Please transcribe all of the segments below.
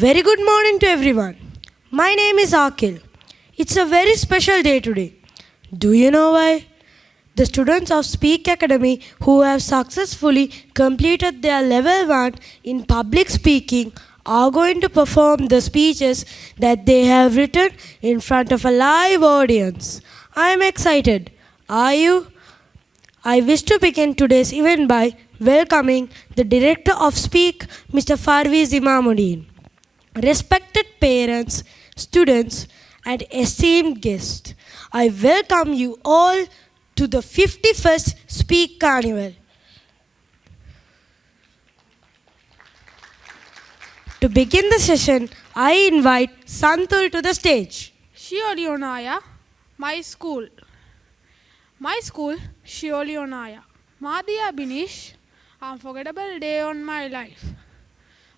Very good morning to everyone. My name is Akil. It's a very special day today. Do you know why? The students of Speak Academy who have successfully completed their level 1 in public speaking are going to perform the speeches that they have written in front of a live audience. I am excited. Are you? I wish to begin today's event by welcoming the director of Speak, Mr. Farviz Imamuddin. Respected parents, students, and esteemed guests, I welcome you all to the 51st Speakarnival. To begin the session, I invite Santul to the stage. Shiolionaya, my school. My school, Shiolionaya. Madhya Binish, unforgettable day on my life.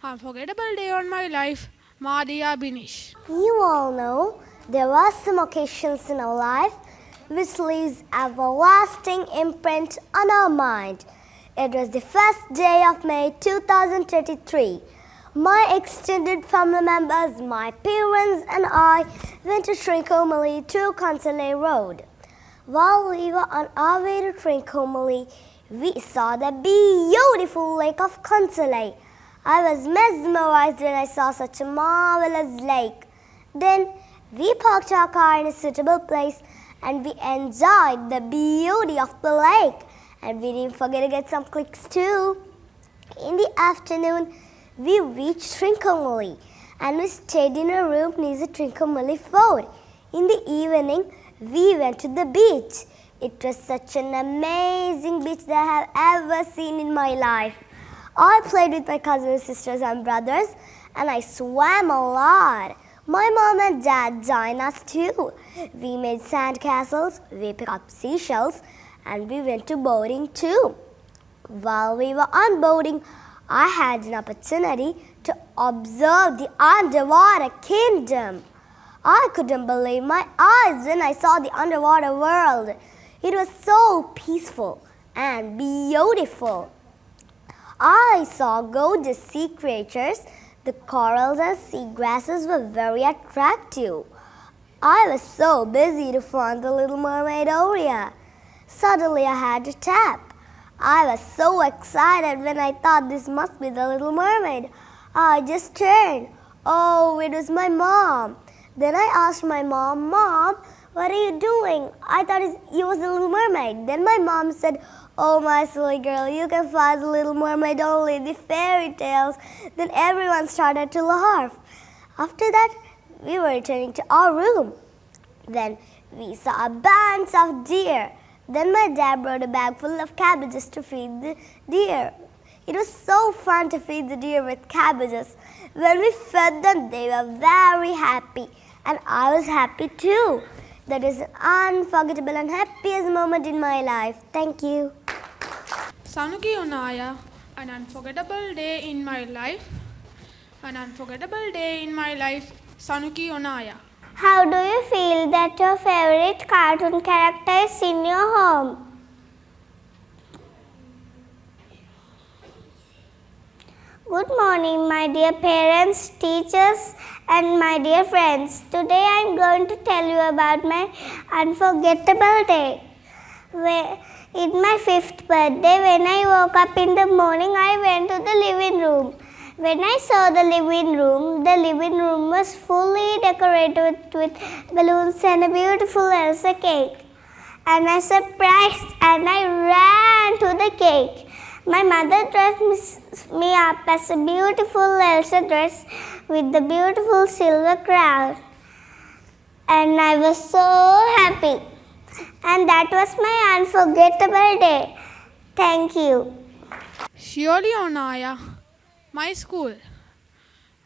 Unforgettable day on my life, Madhya Binish. You all know there are some occasions in our life which leaves everlasting imprint on our mind. It was the first day of May 2023. My extended family members, my parents and I went to Trincomalee through Consolay Road. While we were on our way to Trincomalee, we saw the beautiful lake of Consolay. I was mesmerized when I saw such a marvelous lake. Then we parked our car in a suitable place and we enjoyed the beauty of the lake. And we didn't forget to get some clicks too. In the afternoon, we reached Trincomalee and we stayed in a room near the Trincomalee fort. In the evening, we went to the beach. It was such an amazing beach that I have ever seen in my life. I played with my cousins, sisters and brothers and I swam a lot. My mom and dad joined us too. We made sand castles, we picked up seashells and we went to boating too. While we were on boating, I had an opportunity to observe the underwater kingdom. I couldn't believe my eyes when I saw the underwater world. It was so peaceful and beautiful. I saw gorgeous sea creatures. The corals and sea grasses were very attractive. I was so busy to find the Little Mermaid area. Suddenly I had to tap. I was so excited when I thought this must be the Little Mermaid. I just turned. Oh, it was my mom. Then I asked my mom, "Mom, what are you doing?" I thought it was the Little Mermaid. Then my mom said, "Oh, my silly girl, you can find the Little Mermaid only in the fairy tales." Then everyone started to laugh. After that, we were returning to our room. Then we saw a bunch of deer. Then my dad brought a bag full of cabbages to feed the deer. It was so fun to feed the deer with cabbages. When we fed them, they were very happy. And I was happy too. That is an unforgettable and happiest moment in my life. Thank you. Sanuki Onaya, an unforgettable day in my life. An unforgettable day in my life, Sanuki Onaya. How do you feel that your favorite cartoon character is in your home? Good morning, my dear parents, teachers, and my dear friends. Today I am going to tell you about my unforgettable day. In my 5th birthday, when I woke up in the morning, I went to the living room. When I saw the living room was fully decorated with balloons and a beautiful Elsa cake. And I was surprised and I ran to the cake. My mother dressed me up as a beautiful Elsa dress with the beautiful silver crown. And I was so happy. And that was my unforgettable day. Thank you. Shiolionaya, my school.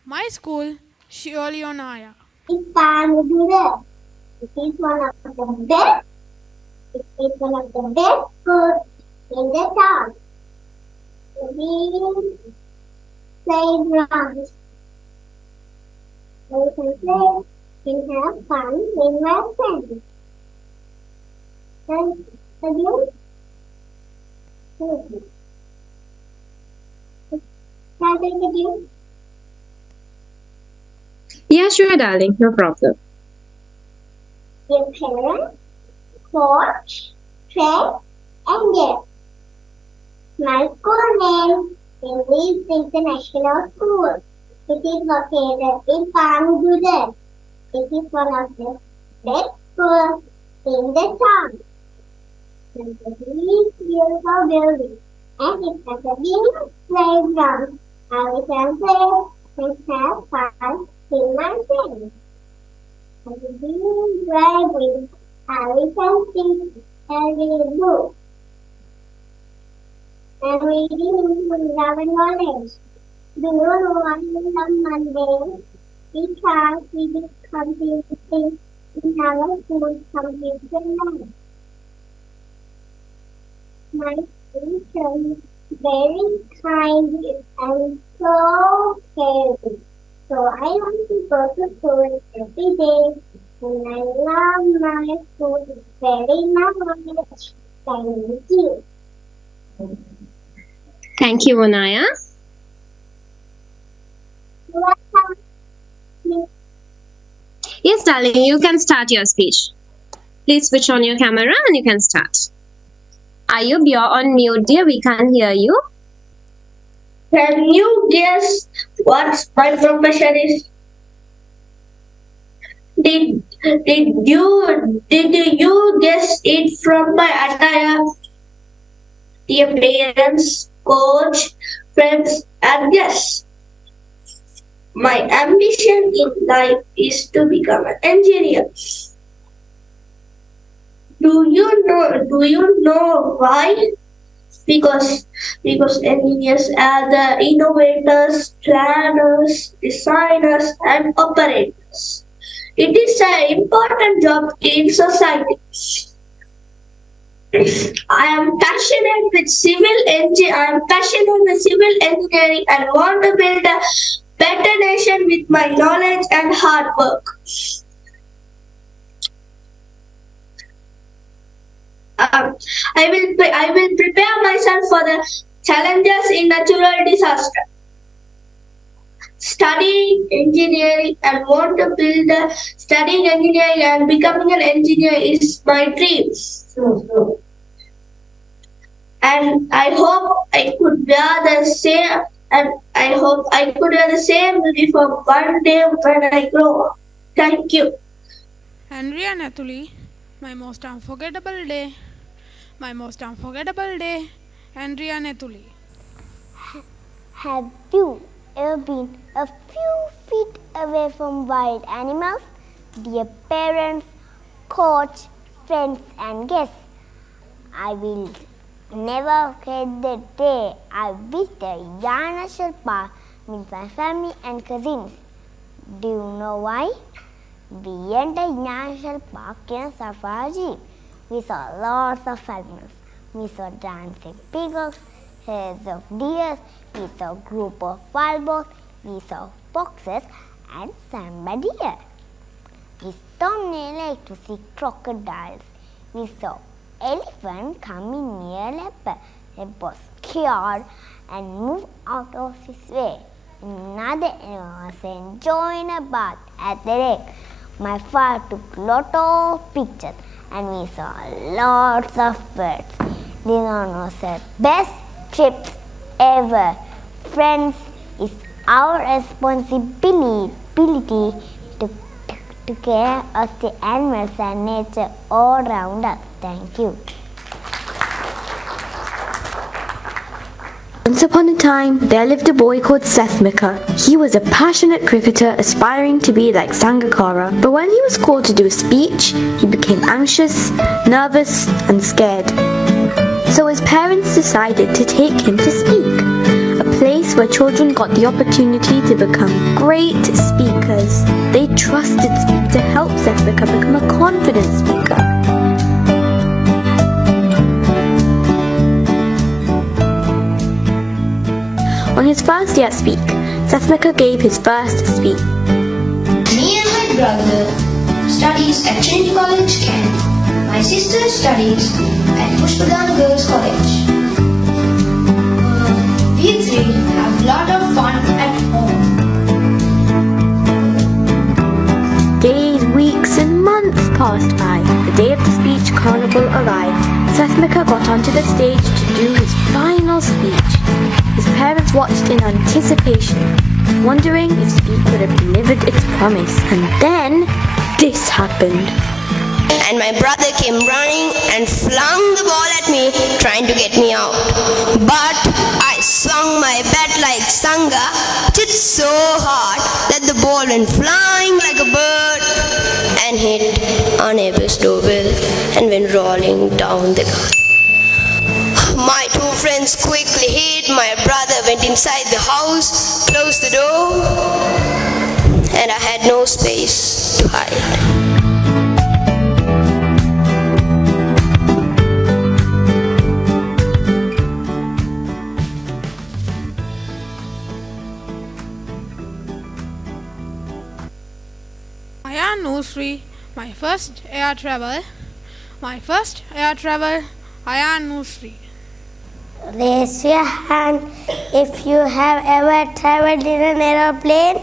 My school, Shiolionaya. It is one of the best. It is one of the best food in the town. We playgrounds. We can have fun with my friends. And again, can I take it? Yeah, sure, darling. No problem. Dear parents, coach, friends, and guests. My school name is Leeds International School. It is located in Pangudan. It is one of the best schools in the town. It is a really beautiful building and it has a big playground. And we can play and have fun in my friends. And it is library and we can see and read books. And reading is our knowledge. Do you know on Monday we class we did computing in our school computer lab. My teacher is very kind and so caring. So I want to go to school every day and I love my school very much. Thank you. Thank you, Anaya. Welcome. Yes, darling, you can start your speech. Please switch on your camera and you can start. Ayub, you're on mute, dear. We can't hear you. Can you guess what my profession is? Did you guess it from my attire? Dear parents, coach, friends, and guests. My ambition in life is to become an engineer. Do you know why? Because engineers are the innovators, planners, designers, and operators. It is an important job in society. I am passionate with civil engineering and want to build a better nation with my knowledge and hard work. I will prepare myself for the challenges in natural disaster. Studying engineering and becoming an engineer is my dream. And I hope I could wear the same uniform one day when I grow up. Thank you. Henry and Ethuli, my most unforgettable day. My most unforgettable day, Henry and Ethuli. Have you ever been a few feet away from wild animals? Dear parents, coach, friends, and guests, I will never forget the day I visited Yarn National Park with my family and cousins. Do you know why? We entered Yarn National Park in a safari jeep. We saw lots of animals. We saw dancing peacocks, herds of deer, we saw a group of wild boars, we saw foxes and samba deer. We stopped near a lake to see crocodiles. We saw elephant coming near leopard. It was scared and moved out of his way. Another animal was enjoying a bath at the lake. My father took lot of pictures and we saw lots of birds. This was the best trips ever. Friends, it's our responsibility to care of the animals and nature all around us. Thank you. Once upon a time, there lived a boy called Sethmika. He was a passionate cricketer aspiring to be like Sangakkara. But when he was called to do a speech, he became anxious, nervous, and scared. So his parents decided to take him to Speak, a place where children got the opportunity to become great speakers. They trusted Speak to help Sethmika become a confident speaker. On his first day at Speak, Sethmika gave his first speech. Me and my brother studies at Trinity College, Kent. My sister studies at Pushpagan Girls College. We three have a lot of fun at home. couple arrived, Sethmika got onto the stage to do his final speech. His parents watched in anticipation, wondering if Speak would have delivered its promise. And then, this happened. And my brother came running and flung the ball at me, trying to get me out. But I swung my bat like Sangha, hit so hard that the ball went flying like a bird and hit our neighbor's doorbell and went rolling down the garden. My two friends quickly hid. My brother went inside the house, closed the door, and I had no space to hide. Nursery, my first air travel, Aya Nursery. Raise your hand if you have ever traveled in an aeroplane.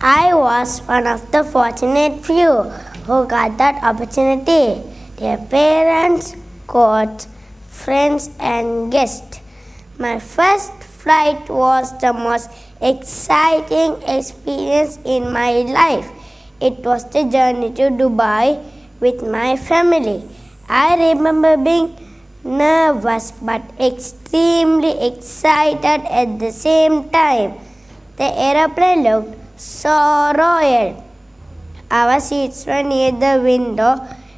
I was one of the fortunate few who got that opportunity. Their parents, coach, friends and guests. My first flight was the most exciting experience in my life. It was the journey to Dubai with my family. I remember being nervous but extremely excited at the same time. The aeroplane looked so royal. Our seats were near the window,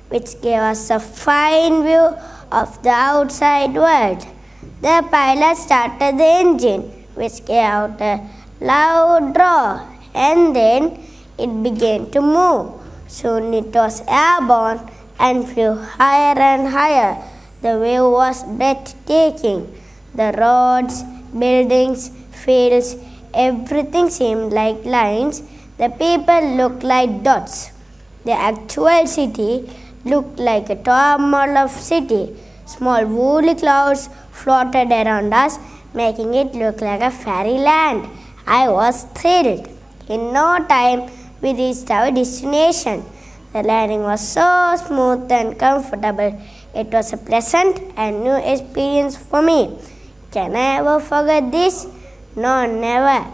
which gave us a fine view of the outside world. The pilot started the engine, which gave out a loud roar, and then it began to move. Soon it was airborne and flew higher and higher. The view was breathtaking. The roads, buildings, fields, everything seemed like lines. The people looked like dots. The actual city looked like a turmoil of city. Small woolly clouds floated around us, making it look like a fairyland. I was thrilled. In no time, we reached our destination. The landing was so smooth and comfortable. It was a pleasant and new experience for me. Can I ever forget this? No, never.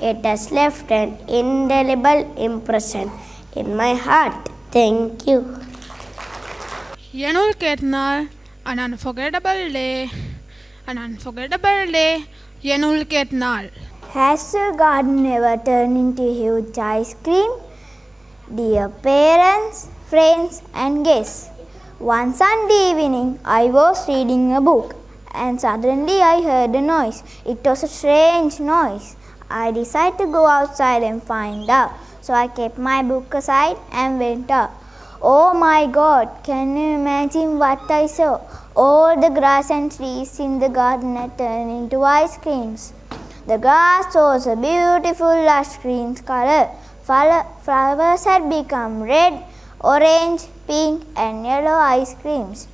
It has left an indelible impression in my heart. Thank you. Yenul Ketnal, an unforgettable day, Yenul Ketnal. Has your garden ever turned into huge ice cream? Dear parents, friends and guests, one Sunday evening I was reading a book and suddenly I heard a noise. It was a strange noise. I decided to go outside and find out. So I kept my book aside and went up. Oh my God, can you imagine what I saw? All the grass and trees in the garden had turned into ice creams. The grass was a beautiful lush green color. Flowers had become red, orange, pink and yellow ice creams.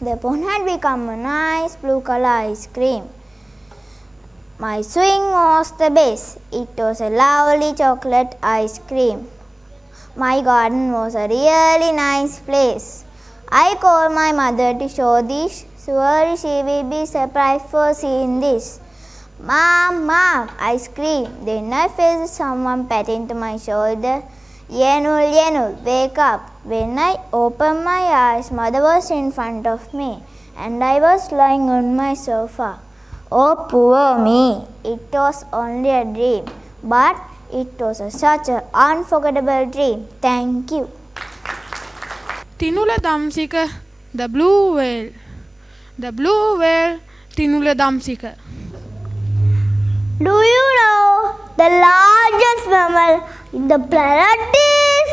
The pond had become a nice blue color ice cream. My swing was the best. It was a lovely chocolate ice cream. My garden was a really nice place. I called my mother to show this. Surely she will be surprised for seeing this. Mom, I screamed. Then I felt someone patting to my shoulder. Yenul, wake up. When I opened my eyes, Mother was in front of me and I was lying on my sofa. Oh, poor me. It was only a dream, but it was such an unforgettable dream. Thank you. Tinula Damsika, the blue whale. Tinula Damsika. Do you know the largest mammal in the planet is?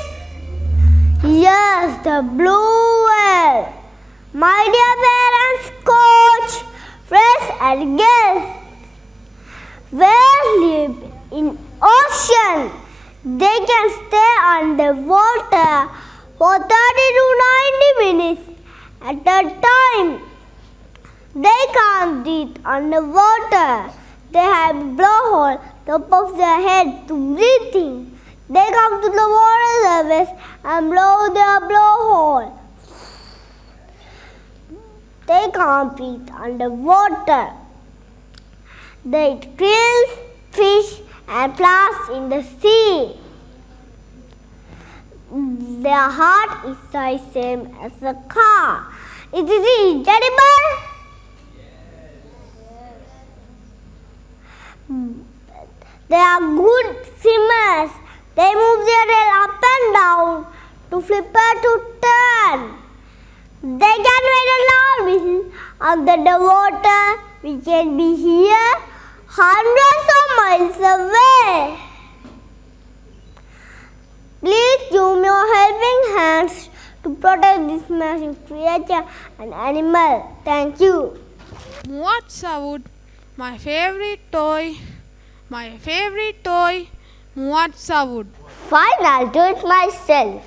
Yes, the blue whale. My dear parents, coach, friends and guests, whales live in ocean. They can stay underwater for 30 to 90 minutes at a time. They can't breathe underwater. They have a blowhole top of their head to breathe in. They come to the water surface and blow their blowhole. They can't breathe underwater. They eat krill, fish, and plants in the sea. Their heart is the same as a car. Is it edible? They are good swimmers. They move their tail up and down to flipper to turn. They can make a loud whistle under the water. We can be here hundreds of miles away. Please give me your helping hands to protect this massive creature and animal. Thank you. Muat Savud, my favorite toy. My favorite toy, Muat Savud. Fine, I'll do it myself.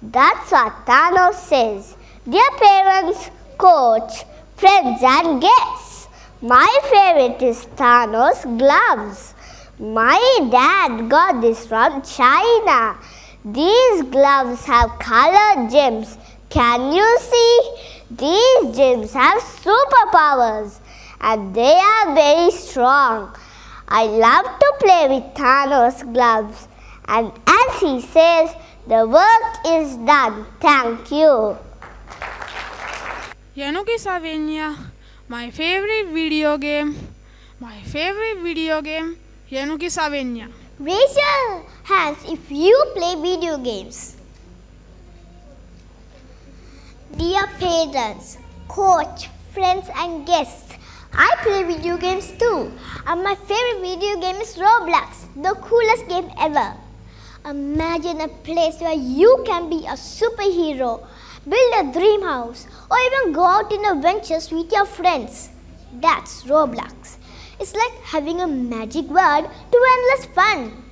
That's what Thanos says. Dear parents, coach, friends and guests, my favorite is Thanos gloves. My dad got this from China. These gloves have colored gems. Can you see? These gems have superpowers and they are very strong. I love to play with Thanos gloves, and as he says, the work is done. Thank you. Yanuki Savenya, my favorite video game. My favorite video game, Yanuki Savenya. Raise your hands if you play video games. Dear parents, coach, friends and guests, I play video games too, and my favorite video game is Roblox, the coolest game ever. Imagine a place where you can be a superhero, build a dream house, or even go out in adventures with your friends. That's Roblox. It's like having a magic world to endless fun.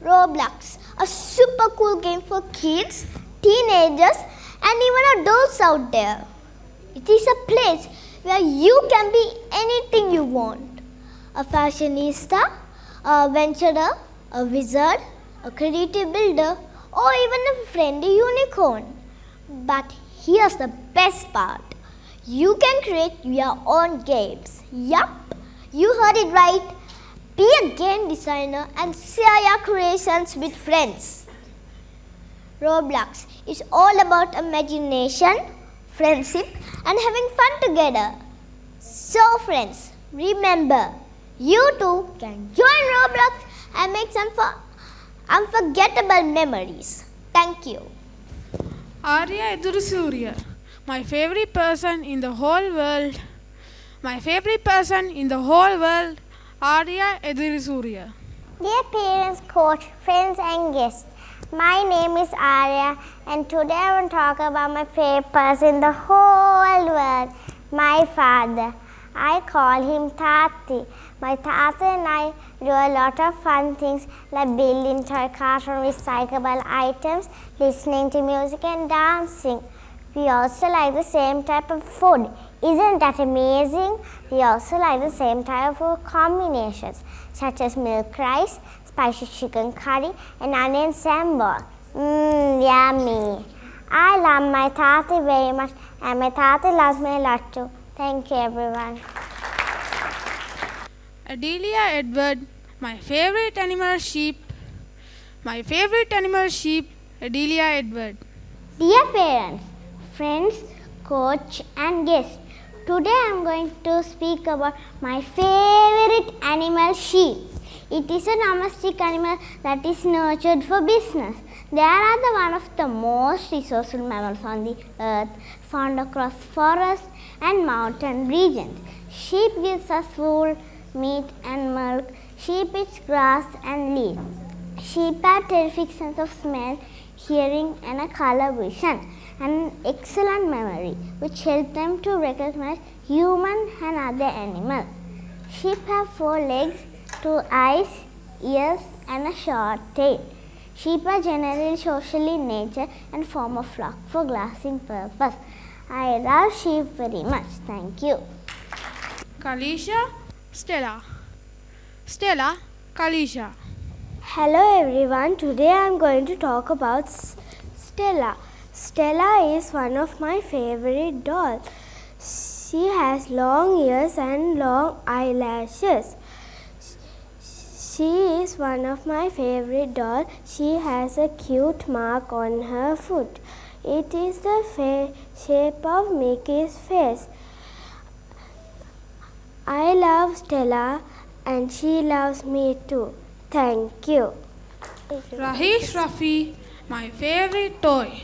Roblox, a super cool game for kids, teenagers, and even adults out there. It is a place where you can be anything you want. A fashionista, a adventurer, a wizard, a creative builder, or even a friendly unicorn. But here's the best part. You can create your own games. Yup, you heard it right. Be a game designer and share your creations with friends. Roblox is all about imagination, friendship, and having fun together. So friends, remember, you too can join Roblox and make some unforgettable memories. Thank you. Arya Edurusuriya, my favorite person in the whole world. My favorite person in the whole world, Arya Edurusuriya. Dear parents, coach, friends and guests, my name is Arya and today I will talk about my favorite person in the whole world, my father. I call him Tati. My Tati and I do a lot of fun things like building toy cars from recyclable items, listening to music and dancing. We also like the same type of food. Isn't that amazing? We also like the same type of food combinations such as milk rice, spicy chicken curry and onion sambar. Yummy. I love my Tati very much and my Tati loves me a lot too. Thank you everyone. Adelia Edward, my favorite animal sheep. My favorite animal sheep, Adelia Edward. Dear parents, friends, coach and guests, today I am going to speak about my favorite animal, sheep. It is a domestic animal that is nurtured for business. They are one of the most resourceful mammals on the earth, found across forests and mountain regions. Sheep gives us wool, meat and milk. Sheep eats grass and leaves. Sheep have terrific sense of smell, hearing and a color vision and excellent memory which help them to recognize human and other animals. Sheep have 4 legs, 2 eyes, ears and a short tail. Sheep are generally social in nature and form a flock for grazing purpose. I love sheep very much. Thank you. Kalisha, Stella. Stella, Kalisha. Hello everyone. Today I am going to talk about Stella. Stella is one of my favorite dolls. She has long ears and long eyelashes. She is one of my favorite dolls. She has a cute mark on her foot. It is the shape of Mickey's face. I love Stella and she loves me too. Thank you. Rahish Rafi, my favorite toy.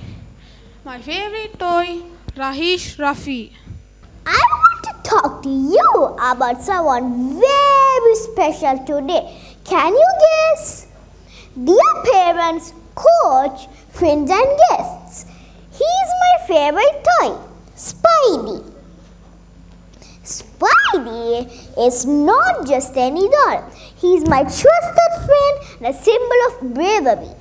My favorite toy, Rahish Rafi. I want to talk to you about someone very special today. Can you guess? Dear parents, coach, friends and guests, he is my favorite toy, Spidey. Spidey is not just any doll. He is my trusted friend and a symbol of bravery.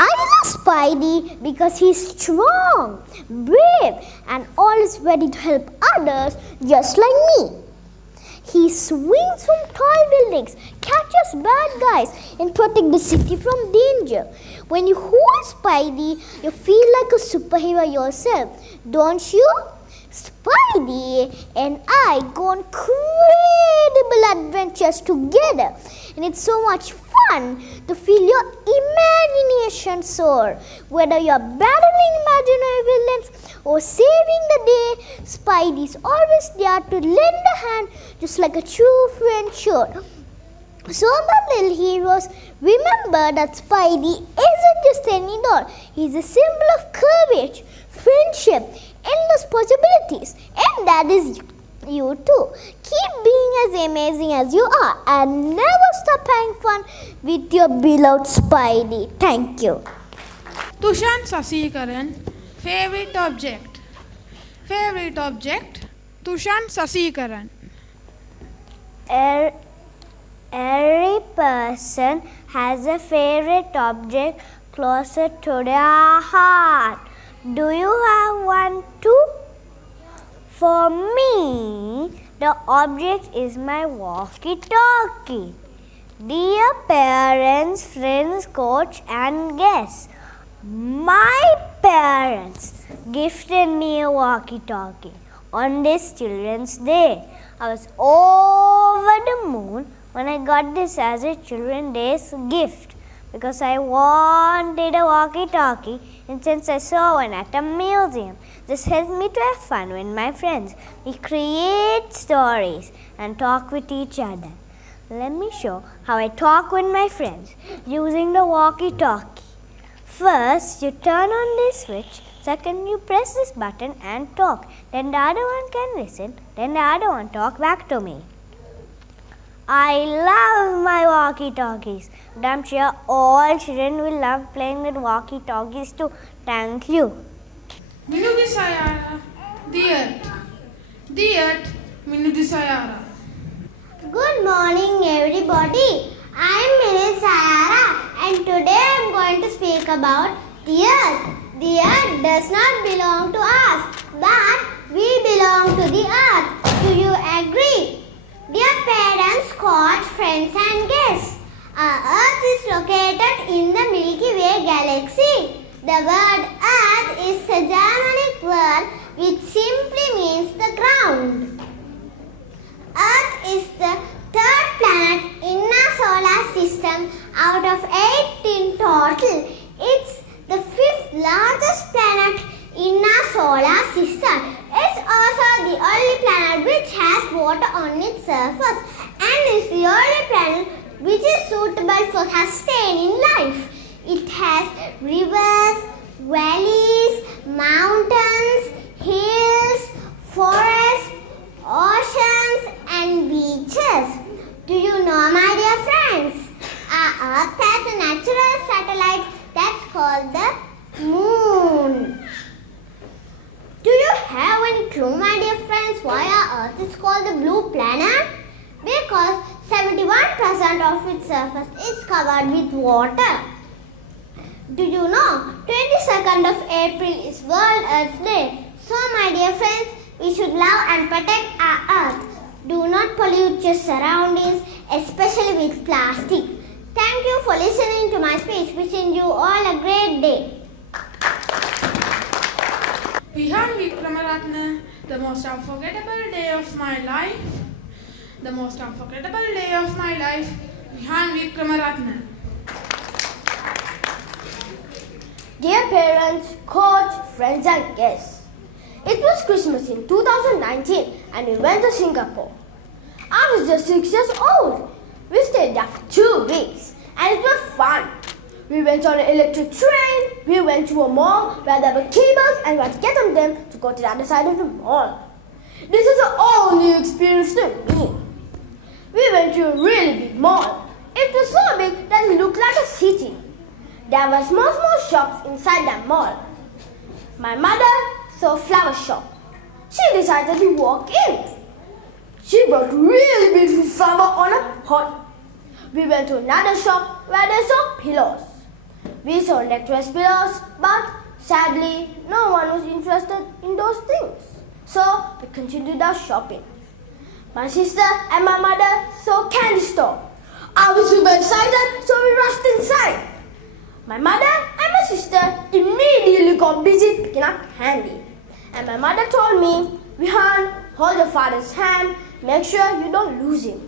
I love Spidey because he is strong, brave, and always ready to help others just like me. He swings from tall buildings, catches bad guys, and protects the city from danger. When you hold Spidey, you feel like a superhero yourself, don't you? Spidey and I go on incredible adventures together, and it's so much fun to feel your imagination soar. Whether you're battling imaginary villains or saving the day, Spidey's always there to lend a hand, just like a true friend should. So, my little heroes, remember that Spidey isn't just any doll. He's a symbol of courage, friendship, endless possibilities, and that is you too. Keep being as amazing as you are and never stop having fun with your beloved Spidey. Thank you. Tushan Sasikaran, favorite object. Favorite object, Tushan Sasikaran. Every person has a favorite object closer to their heart. Do you have one too? For me, the object is my walkie-talkie. Dear parents, friends, coach and guests, my parents gifted me a walkie-talkie on this Children's Day. I was over the moon when I got this as a Children's Day's gift because I wanted a walkie-talkie, and since I saw one at a museum, this helped me to have fun with my friends. We create stories and talk with each other. Let me show how I talk with my friends using the walkie-talkie. First, you turn on this switch. Second, you press this button and talk. Then the other one can listen. Then the other one talk back to me. I love my walkie-talkies. And I'm sure all children will love playing with walkie-talkies too. Thank you. Minudi Sayara, the Earth. The Earth, Minudi Sayara. Good morning, everybody. I'm Minute Sayara, and today I'm going to speak about the earth. The earth does not belong to us, but we belong to the earth. Do you agree? Dear parents, coach, friends and guests, our earth is located in the Milky Way galaxy. The word earth is a Germanic word which simply means the ground. Earth is the third planet in our solar system out of 8 in total. It's the fifth largest planet in our solar system. It's also the only planet which has water on its surface and is the only planet which is suitable for sustaining life. It has rivers, valleys, mountains, hills, forests, oceans and beaches. Do you know, my dear friends? Our Earth has a natural satellite that's called the Moon. Do you have any clue, my dear friends, why our Earth is called the blue planet? Because 71% of its surface is covered with water. Do you know 22nd of April is World Earth Day? So, my dear friends, we should love and protect our Earth. Do not pollute your surroundings, especially with plastic. Thank you for listening to my speech. Wishing you all a great day. Vihan Vikramaratne, the most unforgettable day of my life. The most unforgettable day of my life. Vihan Vikramaratne. Dear parents, coach, friends and guests, it was Christmas in 2019 and we went to Singapore. I was just 6 years old. We stayed there for 2 weeks and it was fun. We went on an electric train, we went to a mall where there were cables and we had to get on them to go to the other side of the mall. This is an all new experience to me. We went to a really big mall. It was so big that it looked like a city. There were small shops inside the mall. My mother saw a flower shop. She decided to walk in. She brought really beautiful flower on a pot. We went to another shop where they sold pillows. We saw necklace pillows, but sadly, no one was interested in those things. So we continued our shopping. My sister and my mother saw a candy store. I was super excited, so we rushed inside. My mother and my sister immediately got busy picking up candy. And my mother told me, Vihan, hold your father's hand, make sure you don't lose him.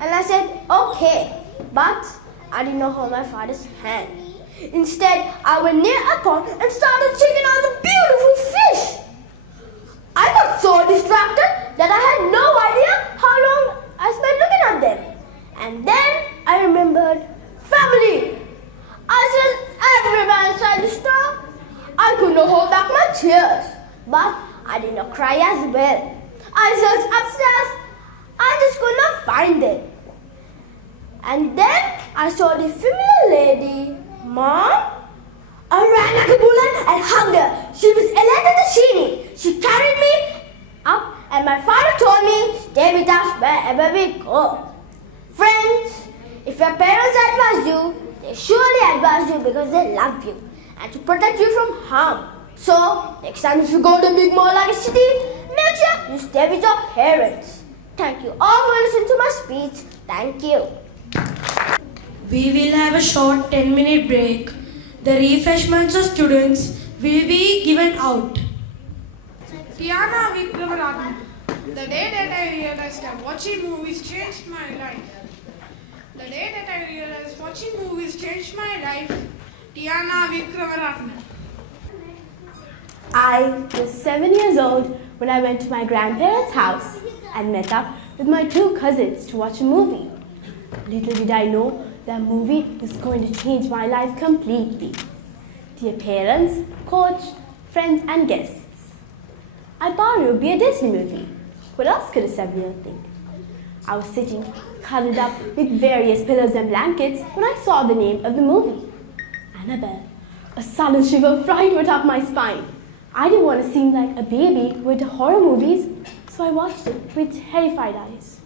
And I said, okay, but I did not hold my father's hand. Instead, I went near a pond and started checking out the beautiful fish. I got so distracted that I had no idea how long I spent looking at them. And then I remembered family. I said everyone inside the store. I could not hold back my tears, but I did not cry as well. I searched upstairs. I just could not find them. And then I saw the familiar lady. Mom? I ran like a bullet and hugged her. She was Elena Tashini. She carried me up and my father told me, stay with us wherever we go. Friends, if your parents advise you, they surely advise you because they love you and to protect you from harm. So, next time if you go to a big mall like a city, make sure you stay with your parents. Thank you all for listening to my speech. Thank you. We will have a short 10-minute break. The refreshments of students will be given out. Tiana Vikramaratne. The day that I realized that watching movies changed my life. The day that I realized watching movies changed my life. Tiana Vikramaratne. I was 7 years old when I went to my grandparents' house and met up with my 2 cousins to watch a movie. Little did I know that movie was going to change my life completely. Dear parents, coach, friends and guests, I thought it would be a Disney movie. What else could a 7-year-old think? I was sitting cuddled up with various pillows and blankets when I saw the name of the movie, Annabelle. A sudden shiver of fright went up my spine. I didn't want to seem like a baby with horror movies, so I watched it with terrified eyes.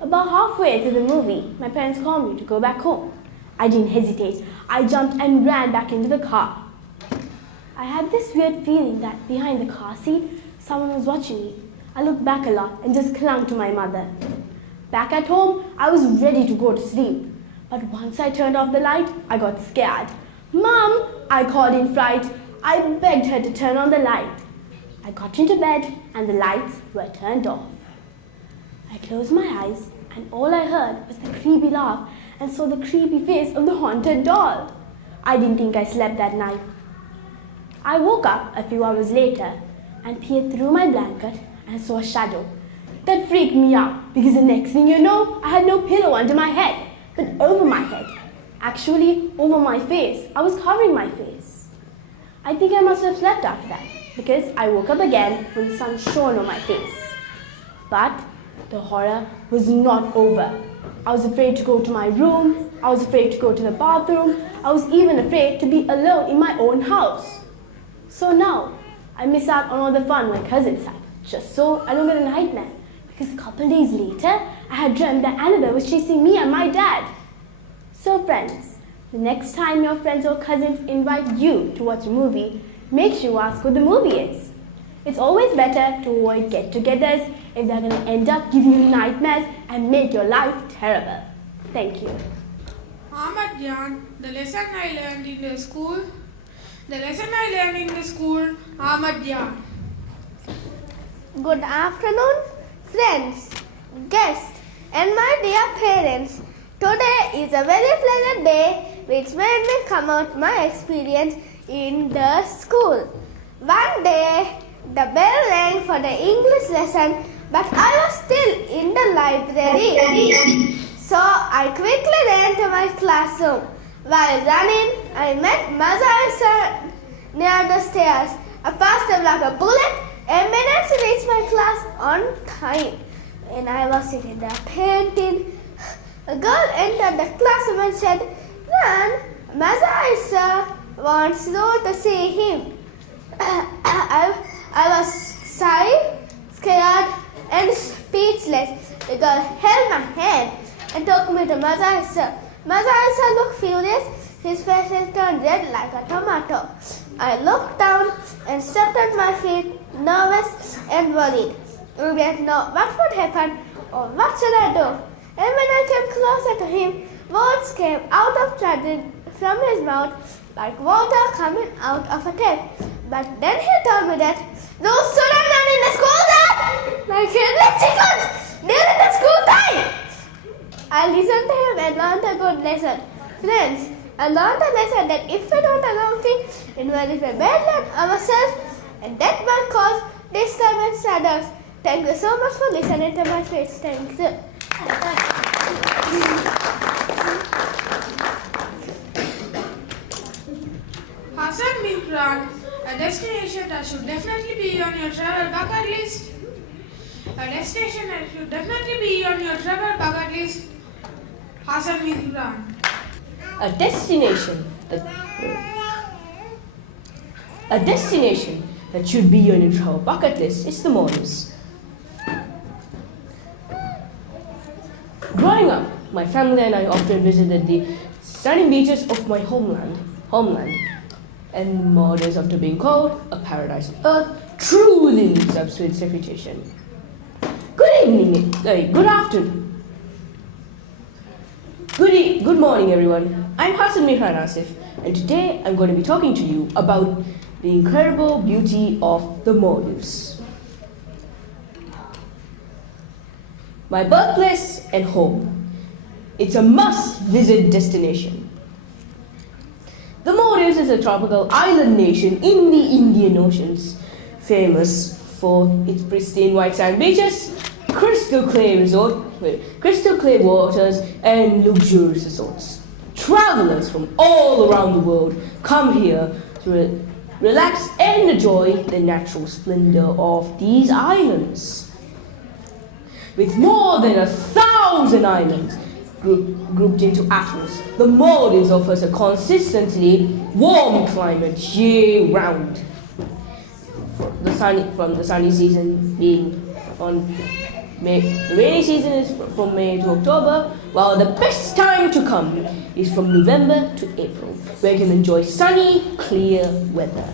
About halfway through the movie, my parents called me to go back home. I didn't hesitate. I jumped and ran back into the car. I had this weird feeling that behind the car seat, someone was watching me. I looked back a lot and just clung to my mother. Back at home, I was ready to go to sleep. But once I turned off the light, I got scared. Mom, I called in fright. I begged her to turn on the light. I got into bed and the lights were turned off. I closed my eyes and all I heard was the creepy laugh and saw the creepy face of the haunted doll. I didn't think I slept that night. I woke up a few hours later and peered through my blanket and saw a shadow. That freaked me out because the next thing you know, I had no pillow under my head, but over my head. Actually, over my face. I was covering my face. I think I must have slept after that because I woke up again when the sun shone on my face. But the horror was not over. I was afraid to go to my room. I was afraid to go to the bathroom. I was even afraid to be alone in my own house. So now, I miss out on all the fun my cousins had, just so I don't get a nightmare. Because a couple days later, I had dreamt that Annabelle was chasing me and my dad. So friends, the next time your friends or cousins invite you to watch a movie, make sure you ask what the movie is. It's always better to avoid get-togethers if they're going to end up giving you nightmares and make your life terrible. Thank you. Ahmad Jan, the lesson I learned in the school. The lesson I learned in the school, Ahmad Jan. Good afternoon, friends, guests, and my dear parents. Today is a very pleasant day which made me come out my experience in the school. One day, the bell rang for the English lesson, but I was still in the library. So I quickly ran to my classroom. While running, I met Maza near the stairs. I passed him like a bullet and managed to reach my class on time. When I was sitting there painting, a girl entered the classroom and said, "Nan, Maza wants you to see him." I was scared and speechless. The girl held my hand and took me to Maza. Maza looked furious. His face turned red like a tomato. I looked down and stepped on my feet, nervous and worried. I didn't know what would happen or what should I do. And when I came closer to him, words came out of from his mouth like water coming out of a tap. But then he told me that those shouldn't run in the school that like headless chickens during the school time. I listened to him and learned a good lesson. Friends, I learned a lesson that if we don't do something, it will be abandon ourselves and that might cause disturbance to others. Thank you so much for listening to my speech. Thank you. Hassan Mihran, a destination that should definitely be on your travel bucket list. A destination that should definitely be on your travel bucket list. Hassan Mihran. A destination that should be on your travel bucket list is the Maldives. Growing up, my family and I often visited the stunning beaches of my homeland, and the Maldives, after being called a paradise on earth, truly lives up to its reputation. Good afternoon. Good morning, everyone. I'm Hassan Mihran Asif, and today I'm going to be talking to you about the incredible beauty of the Maldives. My birthplace and home. It's a must-visit destination. The Maldives is a tropical island nation in the Indian Oceans, famous for its pristine white sand beaches, crystal clear waters, and luxurious resorts. Travelers from all around the world come here to relax and enjoy the natural splendor of these islands. With more than 1,000 islands grouped into atolls, the Maldives offers a consistently warm climate year-round. From the sunny season being on May, the rainy season is from May to October, while the best time to come is from November to April, where you can enjoy sunny, clear weather.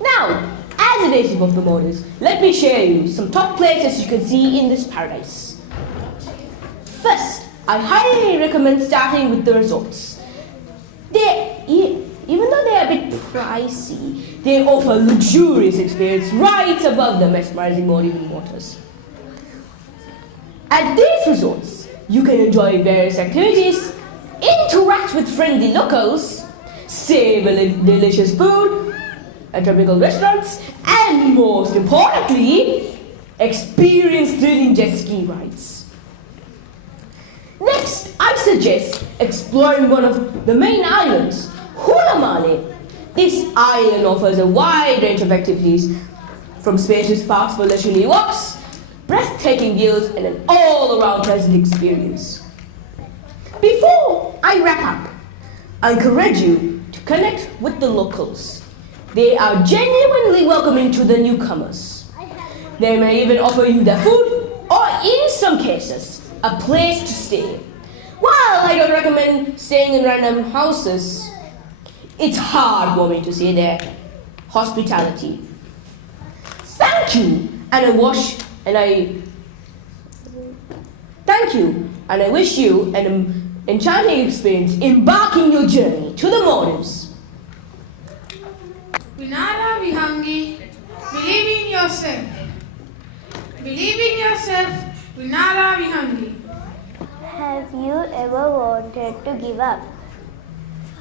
Now, as a native of the Maldives, let me share you some top places you can see in this paradise. First, I highly recommend starting with the resorts. Even though they are a bit pricey, they offer luxurious experience right above the mesmerizing Maldivian waters. At these resorts, you can enjoy various activities, interact with friendly locals, savor delicious food at tropical restaurants, and most importantly, experience thrilling jet ski rides. Next, I suggest exploring one of the main islands, Hulamale. This island offers a wide range of activities, from spacious parks for leisurely walks, breathtaking views, and an all-around pleasant experience. Before I wrap up, I encourage you to connect with the locals. They are genuinely welcoming to the newcomers. They may even offer you their food, or in some cases, a place to stay. While I don't recommend staying in random houses, it's heartwarming to see their hospitality. Thank you, and I wish you an enchanting experience embarking your journey to the Maldives. Vinara Vihangi, believe in yourself. Believe in yourself. Vinara Vihandi. Have you ever wanted to give up?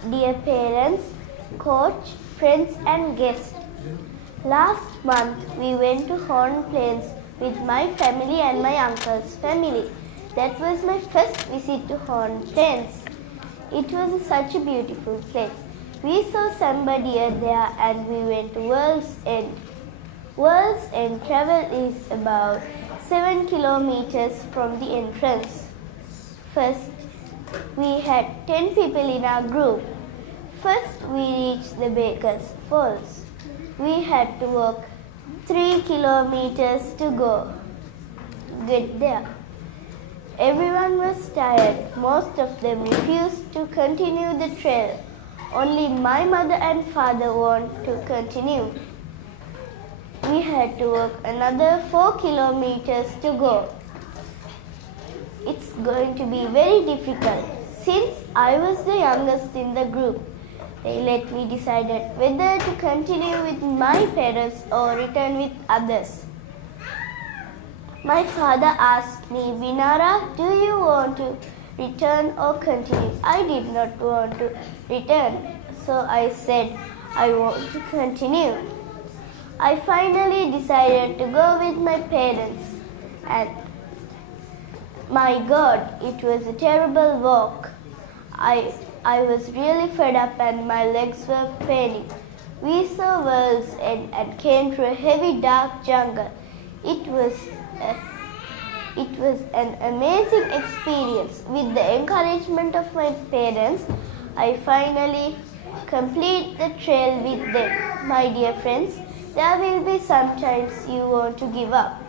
Dear parents, coach, friends and guests, last month we went to Horn Plains with my family and my uncle's family. That was my first visit to Horn Plains. It was such a beautiful place. We saw Samba deer there and we went to World's End. World's End travel is about 7 kilometers from the entrance. First, we had 10 people in our group. First, we reached the Baker's Falls. We had to walk 3 kilometers to get there. Everyone was tired. Most of them refused to continue the trail. Only my mother and father wanted to continue. We had to walk another 4 kilometers to go. It's going to be very difficult. Since I was the youngest in the group, they let me decide whether to continue with my parents or return with others. My father asked me, Vinara, do you want to return or continue? I did not want to return, so I said, I want to continue. I finally decided to go with my parents, and my God, it was a terrible walk. I was really fed up and my legs were paining. We saw World's End and came to a heavy dark jungle. It was an amazing experience. With the encouragement of my parents, I finally complete the trail with them. My dear friends, there will be sometimes you want to give up,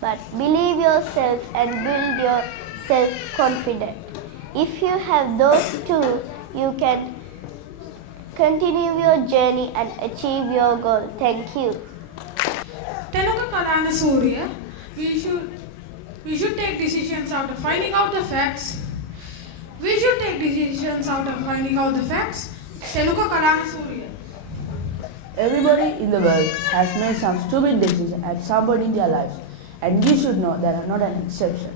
but believe yourself and build your self-confidence. If you have those two, you can continue your journey and achieve your goal. Thank you. Telugu Kalana Surya, we should take decisions out of finding out the facts. We should take decisions out of finding out the facts. Telugu Kalana Surya. Everybody in the world has made some stupid decision at some point in their lives, and you should know that I'm not an exception.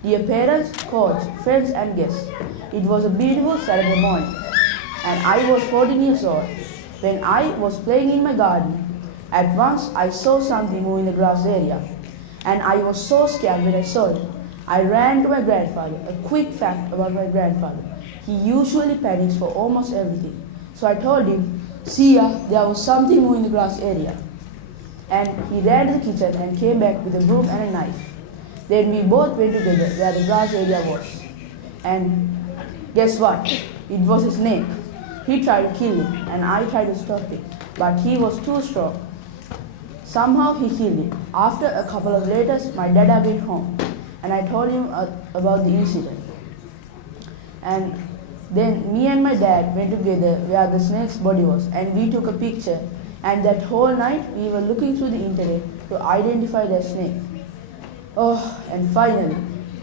Dear parents, coach, friends and guests, it was a beautiful Saturday morning, and I was 14 years old. When I was playing in my garden, at once I saw something move in the grass area, and I was so scared when I saw it. I ran to my grandfather. A quick fact about my grandfather: he usually panics for almost everything. So I told him, "See ya, there was something moving in the grass area." And he ran to the kitchen and came back with a broom and a knife. Then we both went together where the grass area was. And guess what? It was a snake. He tried to kill him and I tried to stop him, but he was too strong. Somehow he killed him. After a couple of days, my dad had been home and I told him about the incident. And then me and my dad went together where the snake's body was and we took a picture. And that whole night we were looking through the internet to identify the snake. Oh, and finally,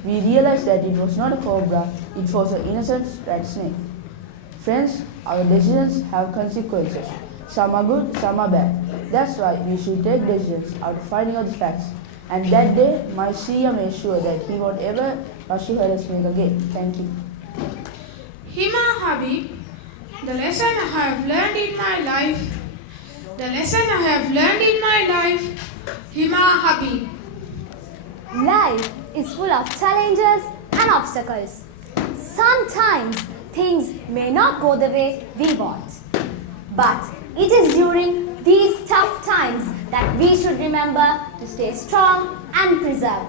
we realized that it was not a cobra, it was an innocent rat snake. Friends, our decisions have consequences. Some are good, some are bad. That's why we should take decisions out of finding out the facts. And that day, my Sia made sure that he won't ever rush to a snake again. Thank you. Hima Habib, the lesson I have learned in my life. The lesson I have learned in my life. Hima Habib. Life is full of challenges and obstacles. Sometimes things may not go the way we want. But it is during these tough times that we should remember to stay strong and persevere.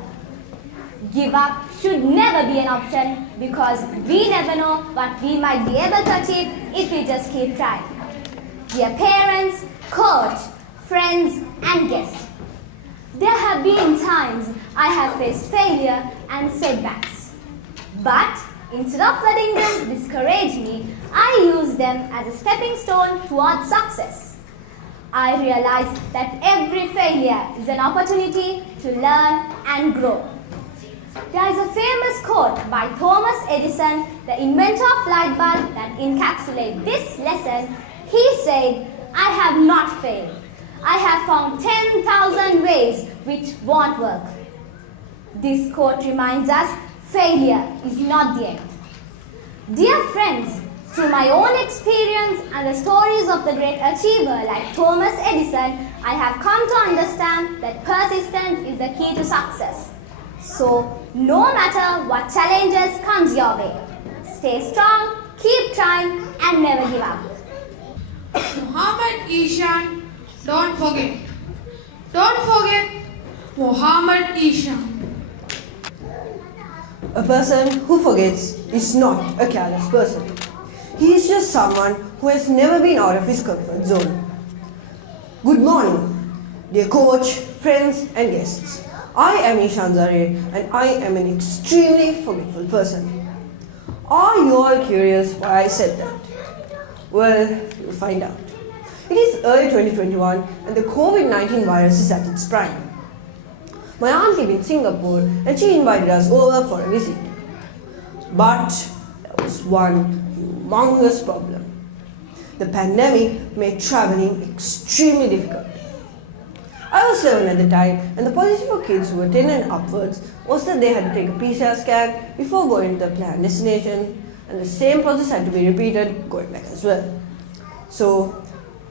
Give up should never be an option because we never know what we might be able to achieve if we just keep trying. Dear parents, coach, friends and guests, there have been times I have faced failure and setbacks. But instead of letting them discourage me, I use them as a stepping stone towards success. I realize that every failure is an opportunity to learn and grow. There is a famous quote by Thomas Edison, the inventor of light bulb, that encapsulates this lesson. He said, "I have not failed. I have found 10,000 ways which won't work. This quote reminds us failure is not the end. Dear friends, through my own experience and the stories of the great achiever like Thomas Edison, I have come to understand that persistence is the key to success. So, no matter what challenges comes your way, stay strong, keep trying and never give up. Muhammad Ishan, don't forget. Don't forget Muhammad Ishan. A person who forgets is not a careless person. He is just someone who has never been out of his comfort zone. Good morning, dear coach, friends and guests. I am Ishan Zare and I am an extremely forgetful person. Are you all curious why I said that? Well, you'll find out. It is early 2021 and the COVID-19 virus is at its prime. My aunt lived in Singapore and she invited us over for a visit. But there was one humongous problem. The pandemic made traveling extremely difficult. I was 7 at the time and the policy for kids who were 10 and upwards was that they had to take a PCR scan before going to the planned destination, and the same process had to be repeated going back as well. So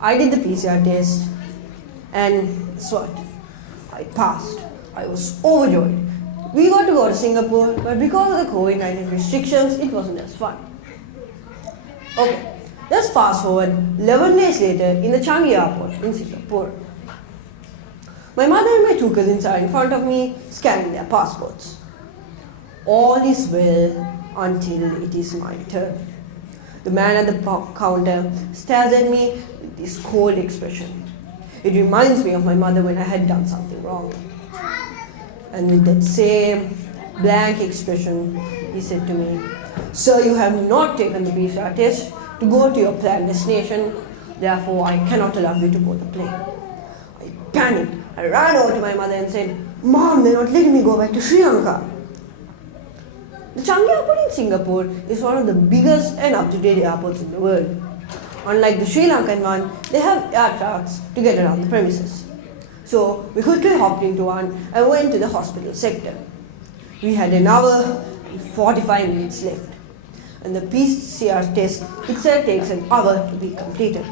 I did the PCR test and guess what? I passed. I was overjoyed. We got to go to Singapore, but because of the COVID-19 restrictions, it wasn't as fun. Okay, let's fast forward 11 days later in the Changi airport in Singapore. My mother and my 2 cousins are in front of me scanning their passports. All is well until it is my turn. The man at the counter stares at me with this cold expression. It reminds me of my mother when I had done something wrong. And with that same blank expression, he said to me, "Sir, you have not taken the PCR test to go to your planned destination, therefore I cannot allow you to board the plane." I panicked. I ran over to my mother and said, "Mom, they're not letting me go back to Sri Lanka." The Changi airport in Singapore is one of the biggest and up-to-date airports in the world. Unlike the Sri Lankan one, they have air trucks to get around the premises. So we quickly hopped into one and went to the hospital sector. We had an hour and 45 minutes left, and the PCR test itself takes an hour to be completed.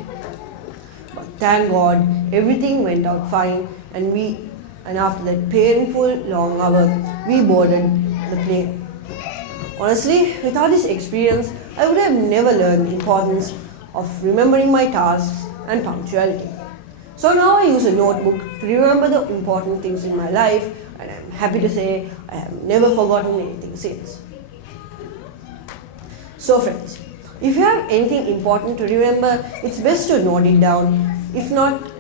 But thank God, everything went out fine, and after that painful long hour, we boarded the plane. Honestly, without this experience, I would have never learned the importance of remembering my tasks and punctuality. So now I use a notebook to remember the important things in my life, and I am happy to say I have never forgotten anything since. So friends, if you have anything important to remember, it's best to note it down. If not,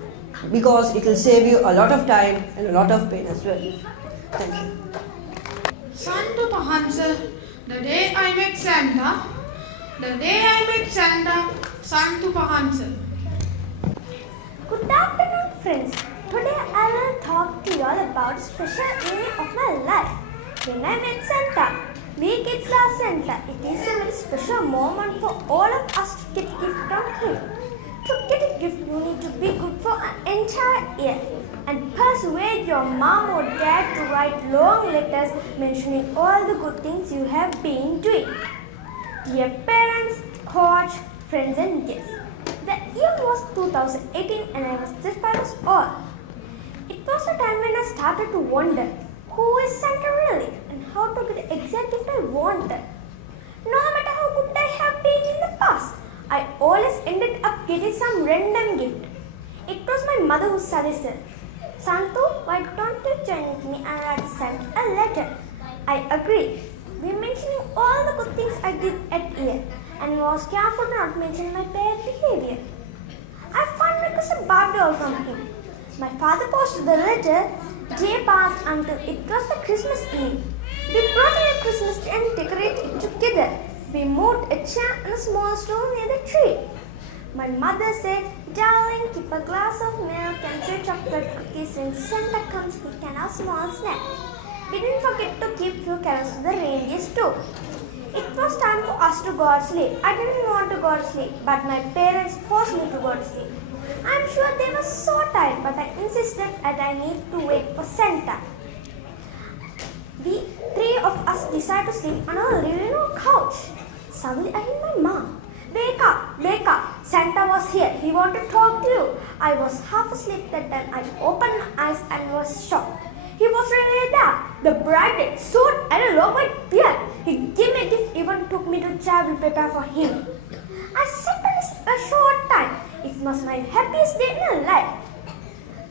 because it will save you a lot of time and a lot of pain as well. Thank you. Santa Pahansa, the day I met Santa, the day I met Santa, Santa Pahansa. Good afternoon, friends. Today I will talk to you all about a special evening of my life. When I met Santa, we kids love Santa. It is a very special moment for all of us to get a gift from him. To get a gift, you need to be good for an entire year and persuade your mom or dad to write long letters mentioning all the good things you have been doing. Dear parents, coach, friends and guests, the year was 2018 and I was just 5 years old. It was a time when I started to wonder, who is Santa really and how to get the exact gift I wanted. No matter how good I have been in the past, I always ended up getting some random gift. It was my mother who suggested, "Santu, why don't you join with me and write Santa a letter?" I agreed. We mentioning all the good things I did at year and was careful not to mention my bad behavior. I finally requested a Barbie doll from him. My father posted the letter. Day passed until it was the Christmas Eve. We brought in a Christmas tree and decorated it together. We moved a chair and a small stool near the tree. My mother said, "Darling, keep a glass of milk and 3 chocolate cookies. When Santa comes, he can have a small snack." We didn't forget to keep few carrots to the reindeers too. It was time for us to go to sleep. I didn't want to go to sleep, but my parents forced me to go to sleep. I'm sure they were so tired, but I insisted that I need to wait for Santa. The three of us decided to sleep on a little couch. Suddenly I heard my mom. Wake up, wake up. Santa was here. He wanted to talk to you. I was half asleep that time. I opened my eyes and was shocked. He was really there. The bright suit and a long white beard. He gave me a gift, even took me to travel paper for him. I sat on a short time. It was my happiest day in my life.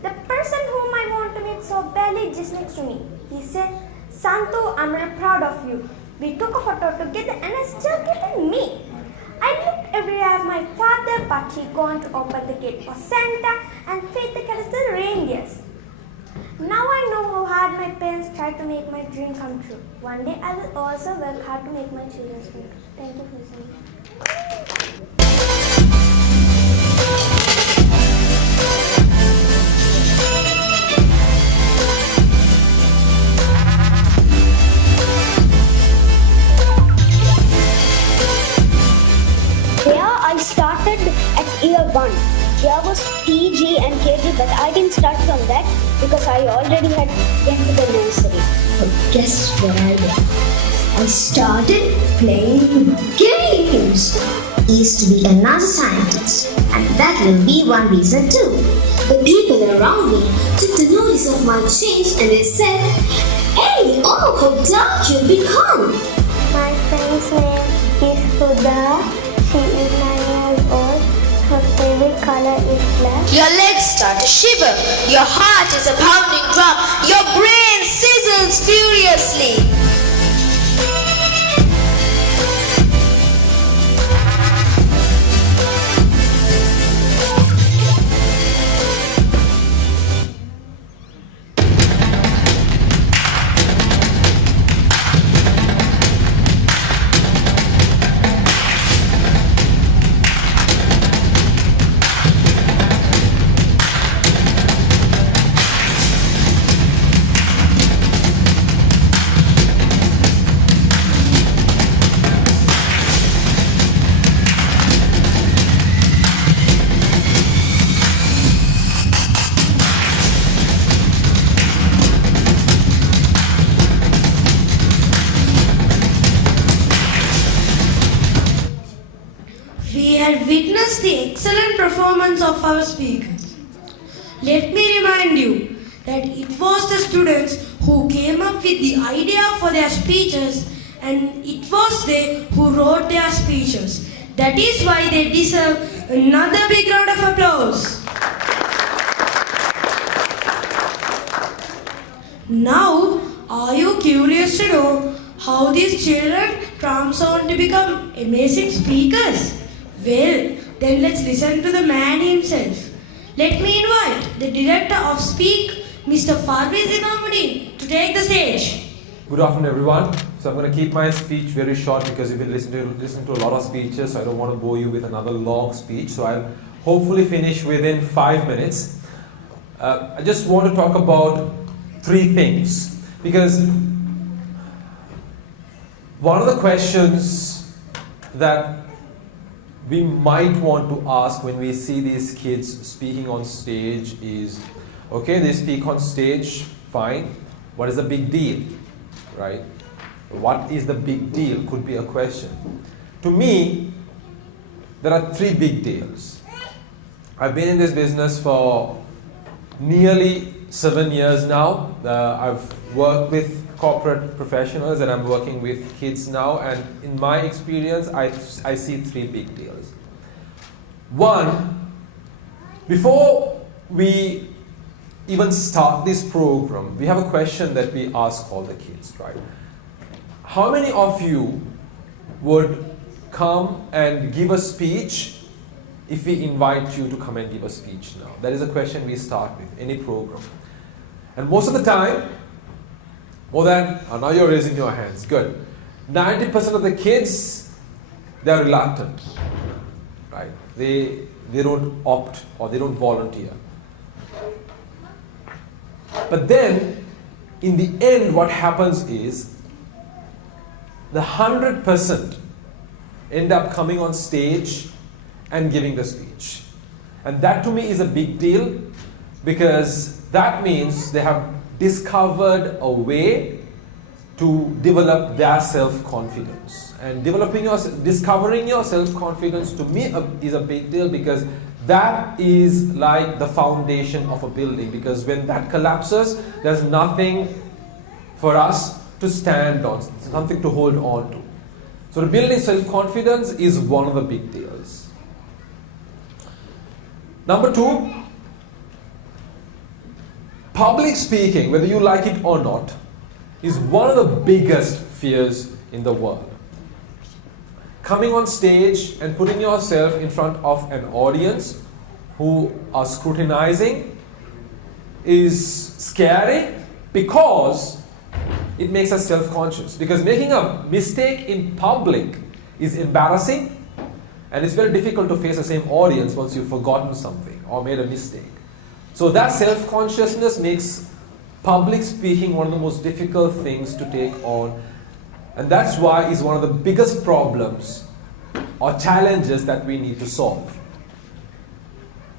The person whom I want to meet saw barely just next to me. He said, Santu, I'm really proud of you. We took a photo together and I still keep in me. I looked everywhere at my father, but he gone to open the gate for Santa and feed the cats the reindeers. Now I know how hard my parents tried to make my dream come true. One day I will also work hard to make my children's dream. Thank you for listening. I started at year 1. There was PG and KG, but I didn't start from that because I already had went to the nursery. But guess what I did? I started playing games. Used to be another scientist, and that will be one reason too. The people around me took the notice of my change and they said, "Hey, oh, how dark you've become!" My friend's name is Huda. She is 9 years old. Her favorite color is black. Your legs start to shiver. Your heart is a pounding drum. Your brain sizzles furiously. Witness the excellent performance of our speakers. Let me remind you that it was the students who came up with the idea for their speeches, and it was they who wrote their speeches. That is why they deserve another big round of applause. Now, are you curious to know how these children transform to become amazing speakers? Well, then let's listen to the man himself. Let me invite the director of Speak, Mr. Farviz Imamuddin, to take the stage. Good afternoon, everyone. So I'm going to keep my speech very short because you've been listening to a lot of speeches, so I don't want to bore you with another long speech. So I'll hopefully finish within 5 minutes. I just want to talk about 3 things, because one of the questions that we might want to ask when we see these kids speaking on stage is, okay, they speak on stage, fine. What is the big deal, right? What is the big deal could be a question. To me, there are 3 big deals. I've been in this business for nearly 7 years now. I've worked with corporate professionals and I'm working with kids now, and in my experience I see 3 big deals. One, before we even start this program, we have a question that we ask all the kids, right? How many of you would come and give a speech if we invite you to come and give a speech now? That is a question we start with any program. And most of the time, now you're raising your hands, good. 90% of the kids, they're reluctant, right? They don't opt or they don't volunteer. But then, in the end, what happens is, the 100% end up coming on stage and giving the speech. And that to me is a big deal, because that means they have discovered a way to develop their self-confidence. And discovering your self-confidence to me is a big deal, because that is like the foundation of a building, because when that collapses, there's nothing for us to stand on, something to hold on to. So building self-confidence is one of the big deals. Number 2, public speaking, whether you like it or not, is one of the biggest fears in the world. Coming on stage and putting yourself in front of an audience who are scrutinizing is scary, because it makes us self-conscious. Because making a mistake in public is embarrassing, and it's very difficult to face the same audience once you've forgotten something or made a mistake. So that self-consciousness makes public speaking one of the most difficult things to take on, and that's why it's one of the biggest problems or challenges that we need to solve.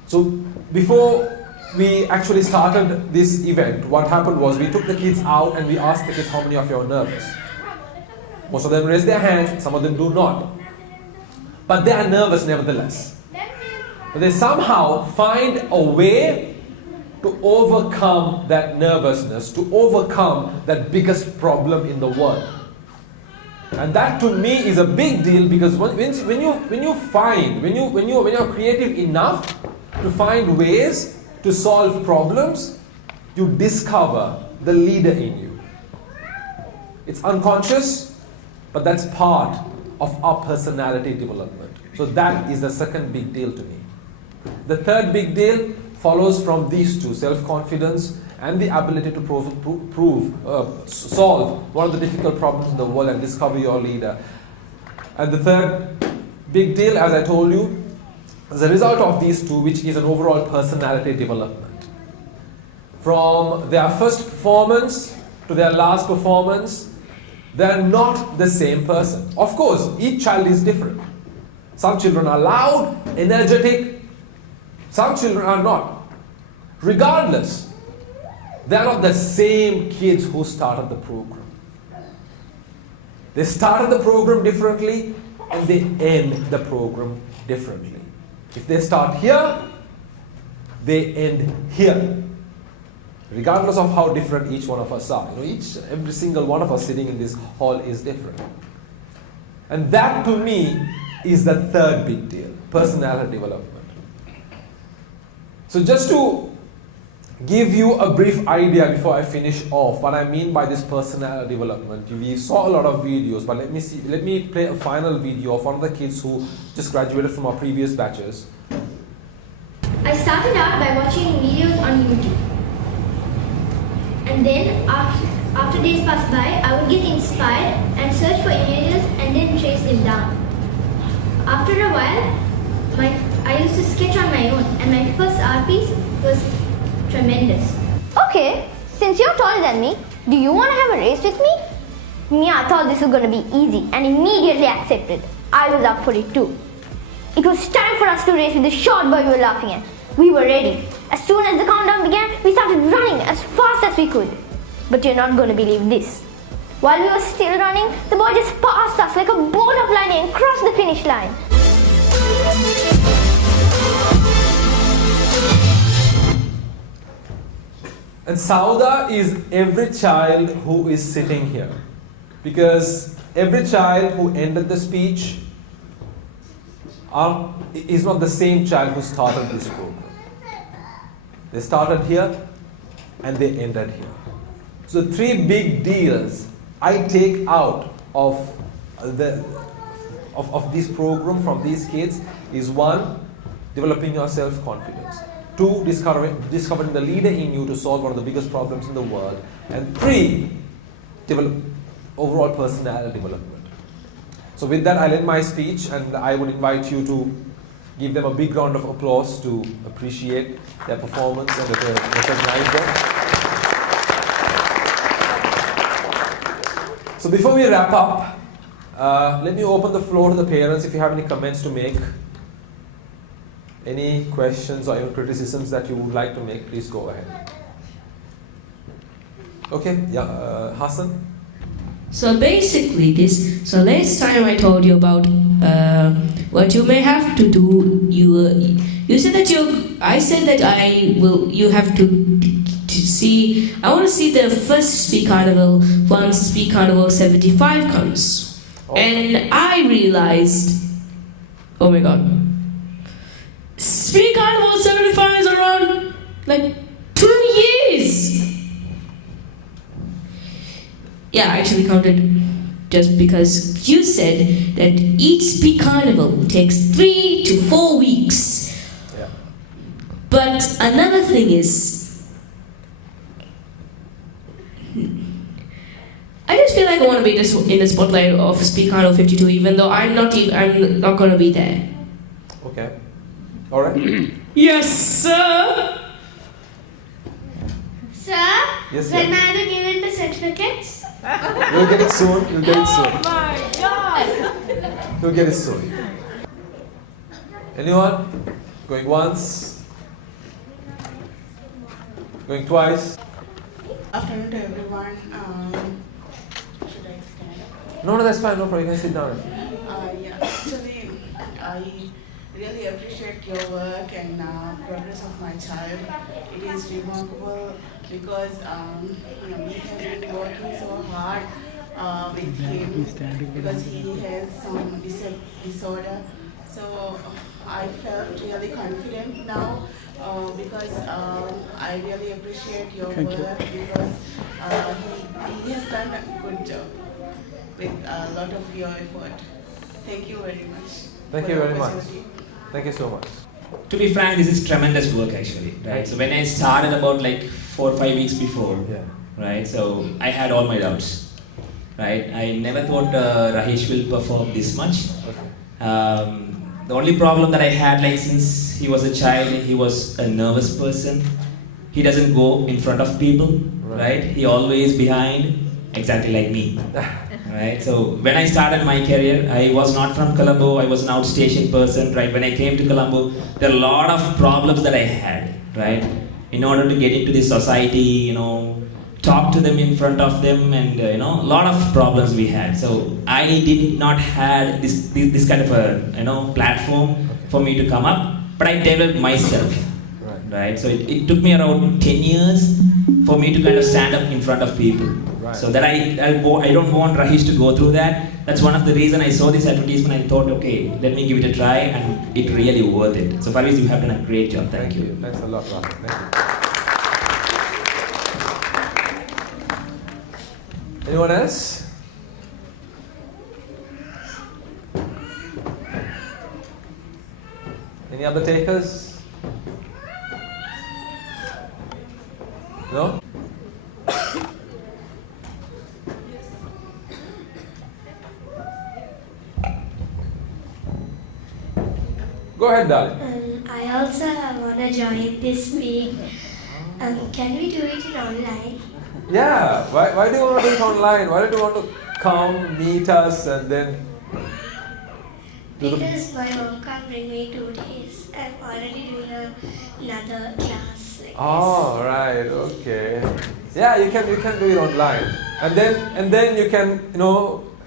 So before we actually started this event, what happened was we took the kids out and we asked the kids, how many of you are nervous? Most of them raised their hands, some of them do not. But they are nervous nevertheless. But they somehow find a way to overcome that nervousness, to overcome that biggest problem in the world. And that to me is a big deal, because when you're creative enough to find ways to solve problems, you discover the leader in you. It's unconscious, but that's part of our personality development. So that is the second big deal to me. The third big deal follows from these two, self-confidence and the ability to solve one of the difficult problems in the world and discover your leader. And the third big deal, as I told you, as a result of these two, which is an overall personality development. From their first performance to their last performance, they are not the same person. Of course, each child is different. Some children are loud, energetic. Some children are not. Regardless, they are not the same kids who started the program. They started the program differently and they end the program differently. If they start here, they end here. Regardless of how different each one of us are. Every single one of us sitting in this hall is different. And that to me is the third big deal, personality development. So just to give you a brief idea before I finish off what I mean by this personality development. We saw a lot of videos, but let me play a final video of one of the kids who just graduated from our previous batches. I started out by watching videos on YouTube. And then after days passed by, I would get inspired and search for images and then trace them down. After a while, I used to sketch on my own, and my first art piece was tremendous. Okay, since you're taller than me, do you want to have a race with me? Mia thought this was going to be easy and immediately accepted. I was up for it too. It was time for us to race with the short boy we were laughing at. We were ready. As soon as the countdown began, we started running as fast as we could. But you're not going to believe this. While we were still running, the boy just passed us like a bolt of lightning and crossed the finish line. And Sauda is every child who is sitting here. Because every child who ended the speech is not the same child who started this program. They started here and they ended here. So the three big deals I take out of this program from these kids is 1, developing your self-confidence. 2, discovering the leader in you to solve one of the biggest problems in the world. And 3, develop overall personality development. So with that, I'll end my speech, and I would invite you to give them a big round of applause to appreciate their performance and to recognize them. So before we wrap up, let me open the floor to the parents if you have any comments to make. Any questions or even criticisms that you would like to make, please go ahead. Okay, yeah, Hassan? So basically last time I told you about what you may have to do. You said that I said that you have to see, I want to see the first Speakarnival once Speakarnival 75 comes. Oh. And I realized, oh my god, Speakarnival 75 is around like 2 years. Yeah, I actually counted just because you said that each Speakarnival takes 3 to 4 weeks. Yeah. But another thing is, I just feel like I want to be in the spotlight of Speakarnival 52, even though I'm not going to be there. Okay. All right. Yes, sir. Sir, Yes, when sir. are you given the certificates? You'll get it soon. You'll get it soon. Oh my god! You'll get it soon. Anyone? Going once? Going twice? Afternoon to everyone. Should I stand up? No, that's fine. No problem. You can sit down. Yeah, actually, I really appreciate your work and progress of my child. It is remarkable because we have been working so hard with him because he has some disorder. So I felt really confident now because I really appreciate your work because he has done a good job with a lot of your effort. Thank you very much. Thank you very much. Thank you so much. To be frank, this is tremendous work actually, right? So when I started about like 4 or 5 weeks before, right? So I had all my doubts, right? I never thought Rahesh will perform this much. The only problem that I had, like since he was a child, he was a nervous person. He doesn't go in front of people, right? He always behind, exactly like me. Right, so when I started my career, I was not from Colombo, I was an outstation person, right? When I came to Colombo, there are a lot of problems that I had, right? In order to get into this society, talk to them in front of them and, a lot of problems we had. So I did not had this kind of a, platform for me to come up, but I developed myself, right? So it took me around 10 years for me to kind of stand up in front of people. So that I don't want Rahesh to go through that. That's one of the reason I saw this advertisement. I thought, okay, let me give it a try, and it really worth it. So Parviz, you have done a great job. Thank you. Thanks a lot, Rahul. Thank you. Anyone else? Any other takers? No? Go ahead, darling. I also want to join this week. Can we do it in online? Yeah. Why do you want to do it online? Why don't you want to come, meet us, and then do Because my mom can't bring me 2 days. I'm already doing another class. Oh, right. Okay. Yeah, you can do it online, and then you can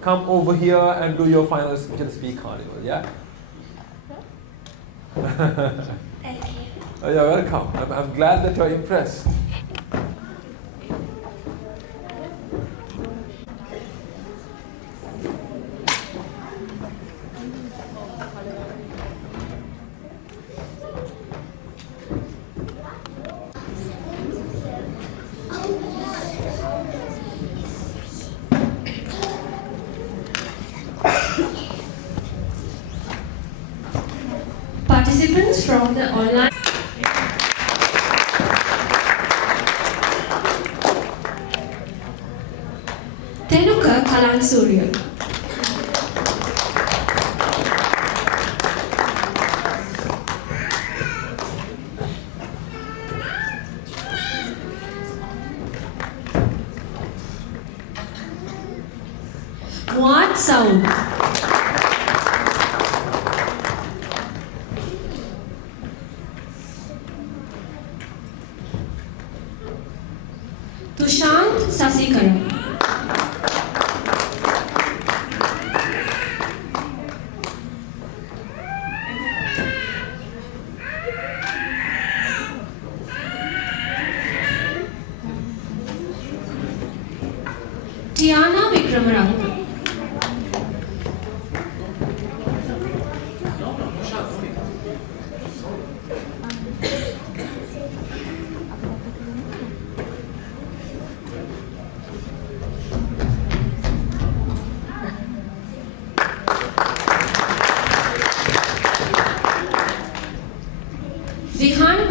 come over here and do your final speech and Speakarnival. Yeah. Thank you. Oh, you're welcome. I'm glad that you're impressed. Participants from the online Tenuka Kalansurya. What sound?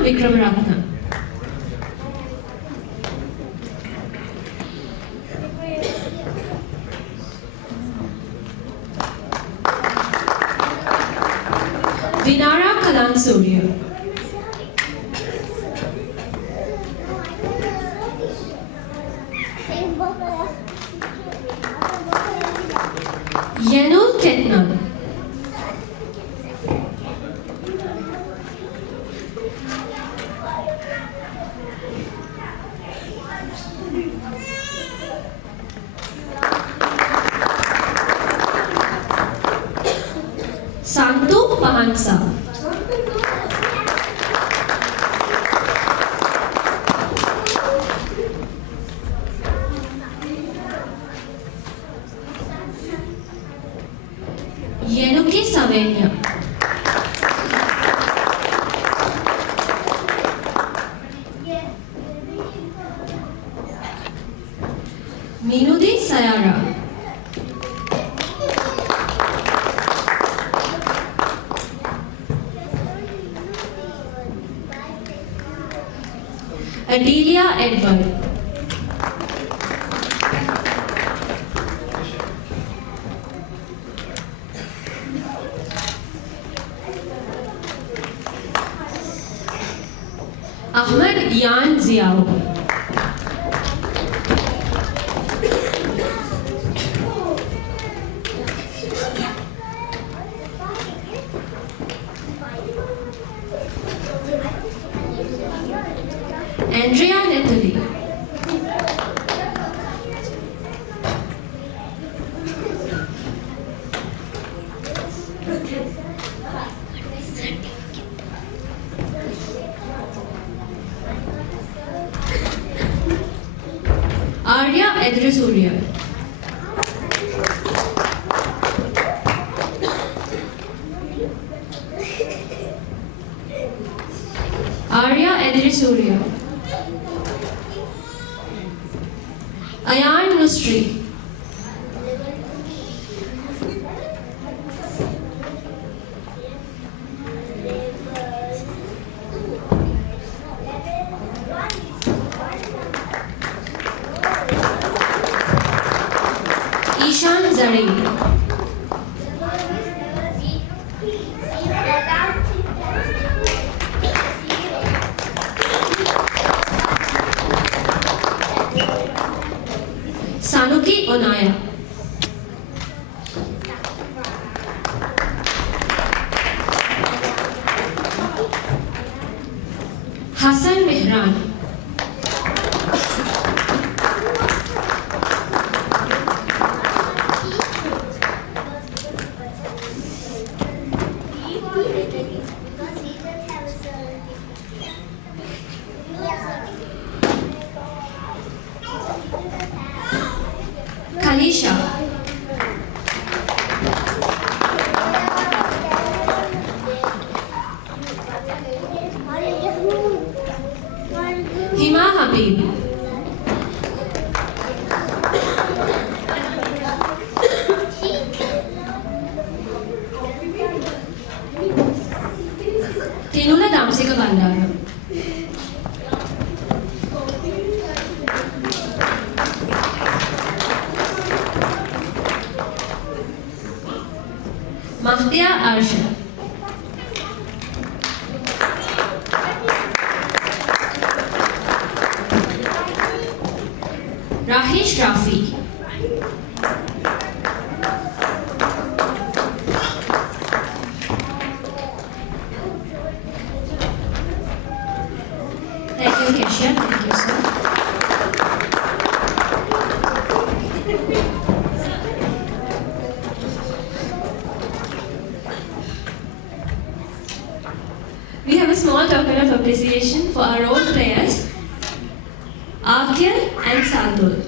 Vikramaratne. Vinara Kalansurya. Yenul Ketnan. Santu Pahansa. Yenuki Savenya. Minudi Sayara. Adelia Edward. Ahmad Yan Ziao. Andrea Nathalie. Arya Edresurya. Arya Edresurya. Ayan Nusri. Ishan Zari. Sanuki Onaya. Hassan Mehran. Kalisha. Hima Habib. Tinula Damsika Bandara. Mahdia Arsha. Rahish Rafi. Thank you, Kesha. Thank you, sir. We have a small token of appreciation for our role players, Akhil and Sandul.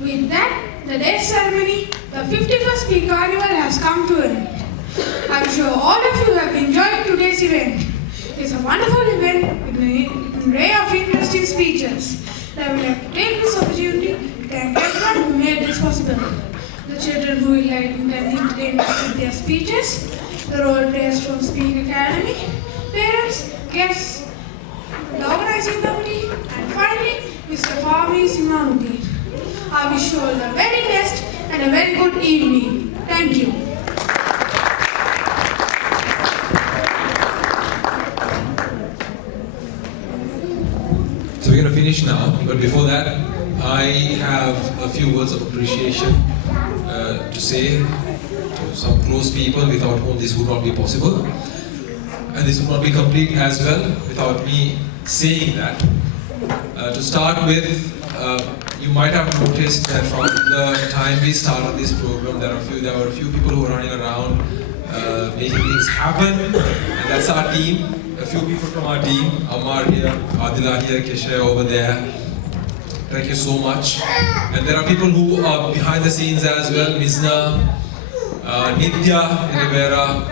With that, the day ceremony, the 50 today's event. It's a wonderful event with an array of interesting speeches. I would like to take this opportunity to thank everyone who made this possible. The children who enlightened and entertained us with their speeches, the role players from Speak Academy, parents, guests, the organizing committee, and finally, Mr. Fahmi Simanuddin. I wish you all the very best and a very good evening. Thank you. So we're going to finish now, but before that, I have a few words of appreciation to say to some close people without whom this would not be possible. And this would not be complete as well without me saying that. To start with, you might have noticed that from the time we started this program, there were a few people who were running around making things happen, and that's our team. A few people from our team, Amar here, Adila here, Keshe over there. Thank you so much. And there are people who are behind the scenes as well, Mizna, Nitya in Rivera,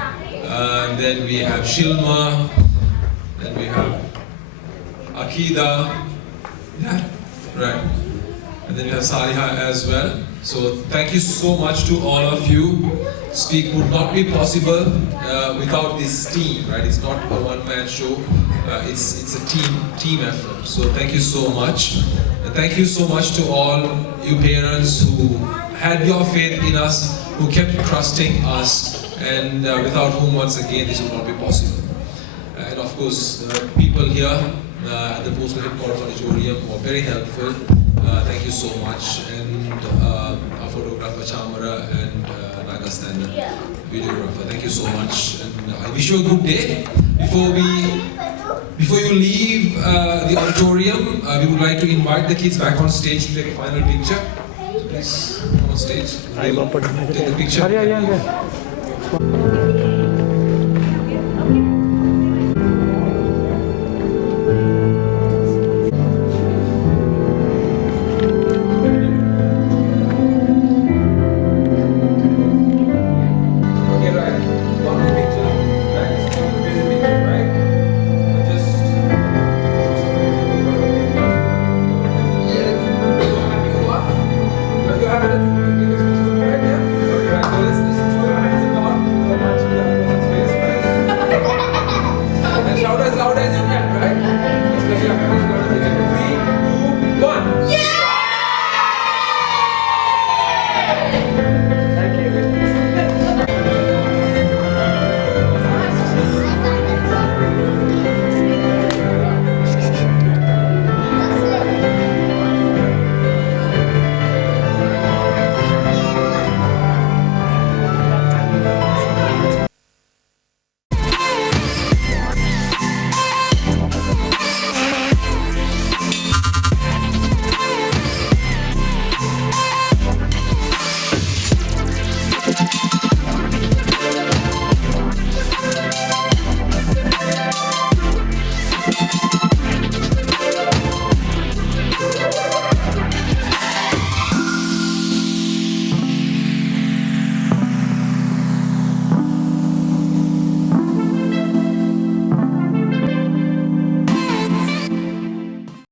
and then we have Shilma, then we have Akida, yeah, right. And then we have Saliha as well. So thank you so much to all of you. Speak would not be possible without this team, right? It's not a one-man show. It's a team effort. So thank you so much. And thank you so much to all you parents who had your faith in us, who kept trusting us, and without whom, once again, this would not be possible. And of course, the people here at the Postal Headquarters Auditorium were very helpful. Thank you so much. And our photographer Chamara and Nagastanda, videographer, thank you so much. And I wish you a good day. Before you leave the auditorium, we would like to invite the kids back on stage to take a final picture. Please come on stage. We'll take the picture.